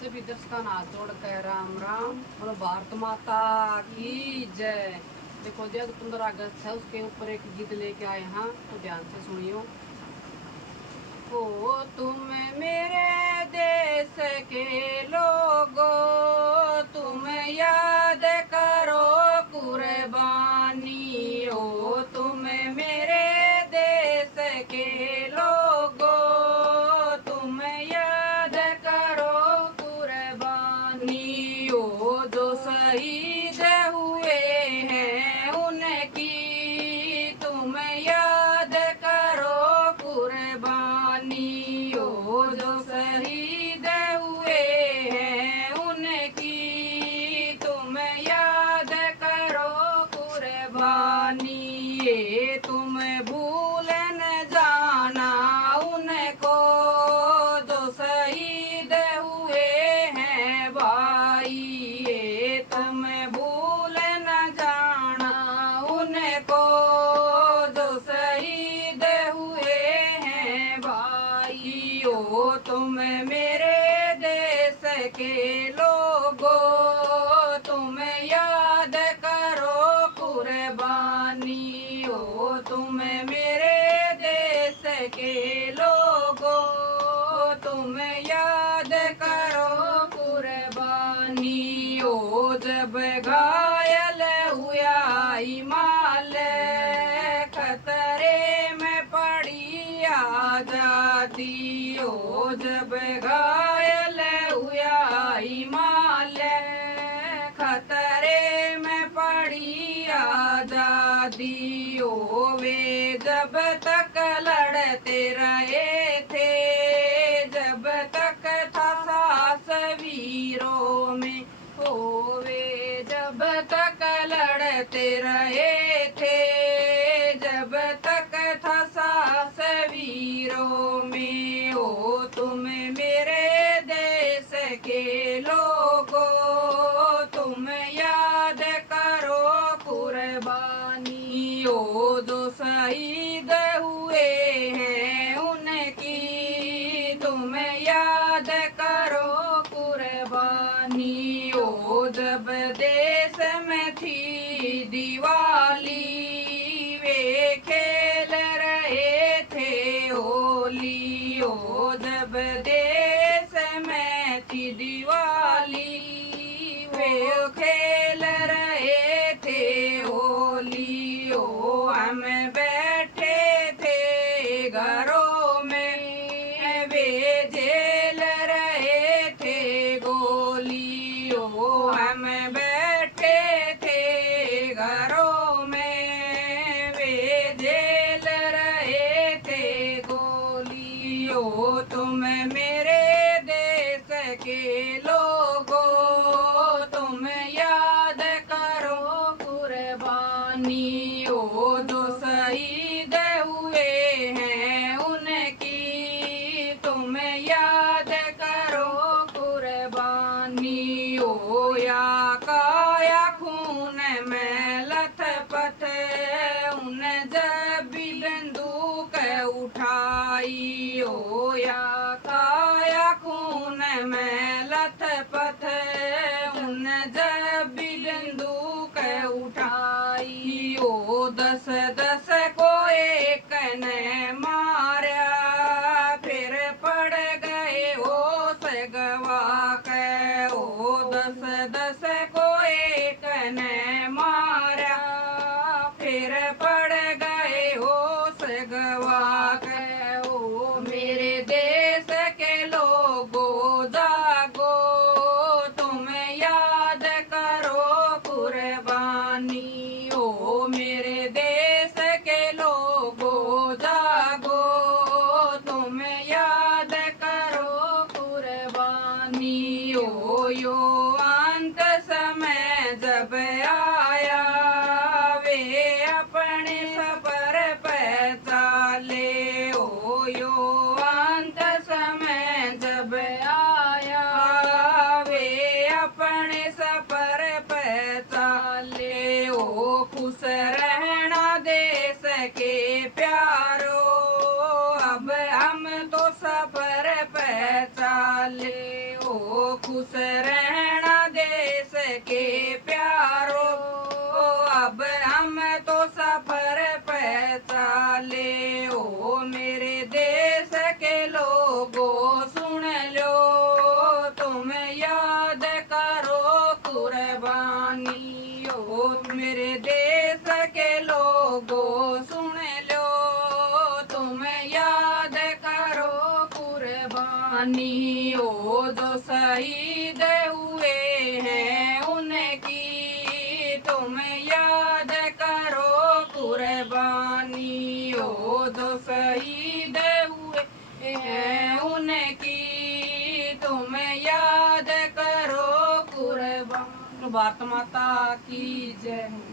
सभी दर्शकों का हाथ जोड़ कर राम राम और भारत माता की जय। देखो जी आज 15 अगस्त है, उसके ऊपर एक गीत लेके आए हैं तो ध्यान से सुनियो। ओ तुम मेरे देश के लोगो, तुम याद करो कुर्बानी। ओ तुम मेरे देश के लोगो, तुम याद करो कुर्बानी। ओ जो शहीद हुए हैं उनकी तुम याद करो कुर्बानी। ओ जो शहीद हुए हैं उनकी तुम याद करो कुर्बानी। ये तुम भूल न जाना उनको जो शहीद हुए हैं भाई। ये तुम भूल न जाना उनको जो शहीद हुए हैं भाई। ओ तुम मेरे देश के लोगो, तुम याद करो कुर्बानी। ओ तुम मेरे देश के लोगो, तुम याद करो कुर्बानी। ओ जब घायल हुआ हिमाल, खतरे में पड़ी आजादी। ओ जब घायल हुआ हिमाल, खतरे में पड़ी आजादी। ओ वे जब तक लड़ते रहे थे, जब तक था सास वीरों में। ओ वे जब तक लड़ते रहे थे, जब तक था सास वीरों में। ओ तुम मेरे देश के लोगो, तुम याद करो कुर्बानी। ओ जो शहीद हुए हैं उनकी तुम याद करो कुर्बानी। ओ जब देश में थी दिवाली, वे खेल रहे थे होली। ओ जब देश में थी दिवाली, वे खेल रहे थे होली। ओ हम बैठे थे घरों में, वे झेल रहे थे गोली। ओ हम बैठे थे घरों में, वे झेल रहे थे गोली। ओ तुम मेरे देश के लोगो, तुम याद करो कुर्बानी। ओ जो शहीद हुए हैं उनकी तुम याद करो कुर्बानी। ओ या काया खून में लथपथ उन जब भी बंदूक उठाई। ओ या काया खून में लथपथ उन जब भी बंदूक उठाई। ओ 10-10 को एक ने मारा, फिर पड़ गए होश गवा के। ओ 10-10 को एक ने मारा, फिर पड़ गए होश गवा के। ओ मेरे देश के लोगो जागो, तुम याद करो कुर्बानी। ओ मेरे देश के लोगो जागो, तुम याद करो कुर्बानी। ओ यो अंत समय जब आया, वे अपने सफर पे चाले। ओ यो अंत समय जब आया, वे अपने सफर पे चाले। ओ खुश रहना देश के प्यारो, अब हम तो सफर पे चाले। ओ खुश रहना देश के प्यारो। अब हम तो सफर पे चले ओ मेरे देश के लोगों सुन लो, तुम याद करो कुर्बानी ओ मेरे देश के लोगों सुन लो, तुम याद करो कुर्बानी ओ जो शहीद हुए हैं उनकी, तुम याद करो कुर्बानी ओ जो शहीद हुए हैं उनकी, तुम याद करो कुर्बानी। भारत माता की जय।